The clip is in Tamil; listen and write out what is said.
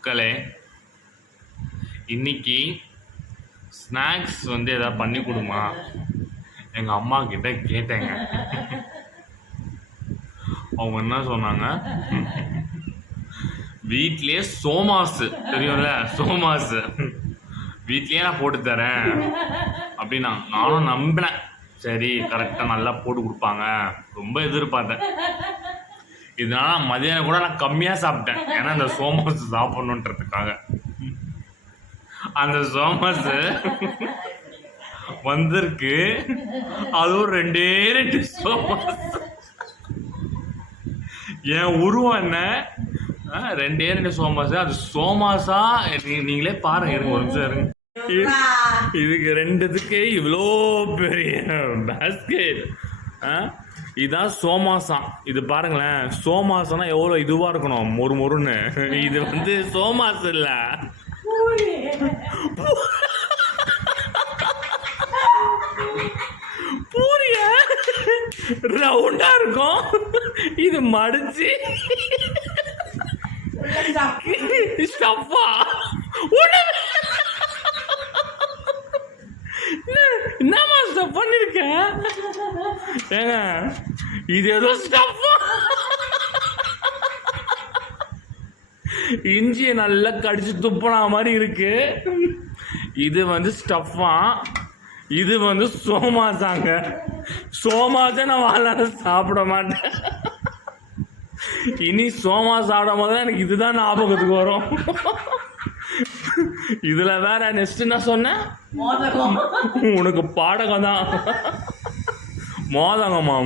மக்களே, இன்னைக்கு ஸ்நாக்ஸ் வந்து எதாவது பண்ணி கொடுமா எங்கள் அம்மா கிட்ட கேட்டேங்க. அவங்க என்ன சொன்னாங்க, வீட்லேயே சோமாசு தெரியும்ல, சோமாசு வீட்லேயே நான் போட்டு தரேன் அப்படின்னா நானும் நம்பினேன். சரி கரெக்டாக நல்லா போட்டு கொடுப்பாங்க ரொம்ப எதிர்பார்த்தேன். இதனால மதியானம் கூட நான் கம்மியாக சாப்பிட்டேன். ஏன்னா அந்த சோமாசு சாப்பிடணுன்றதுக்காக. அந்த சோமாசு வந்திருக்கு, அதுவும் 2 சோமாசு. என் உருவம் என்ன, 2 சோமாசு. அது சோமாசா நீங்களே பாருங்க. இருங்க ஒரு நிமிஷம் இருங்க. இதுக்கு 2த்துக்கு இவ்வளோ பெரிய பாஸ்கெட். இதான் சோமாசா. இது பாருங்களேன், சோமாசனா எவ்வளோ இதுவாக இருக்கணும், மொறுன்னு. இது வந்து சோமாசு இல்லை, பூரிய ரவுண்டா இருக்கும். இது மடிச்சு ஸ்டஃப்பா என்னமா ஸ்டஃப் பண்ணிருக்கேன் ஏங்க, இது ஏதோ ஸ்டஃப்பா. இஞ்சியை நல்லா கடிச்சு துப்புனா மாதிரி இருக்கு. இது வந்து ஸ்டஃப்பா, இது வந்து சோமாசாங்க. சோமாசை நான் வாழ சாப்பிட மாட்டேன். இனி சோமா சாப்பிடும் போது எனக்கு இதுதான் ஞாபகத்துக்கு வரும். இதுல வேற நெக்ஸ்ட் என்ன சொன்னேன், உனக்கு பாடகம் தான். மோதகமா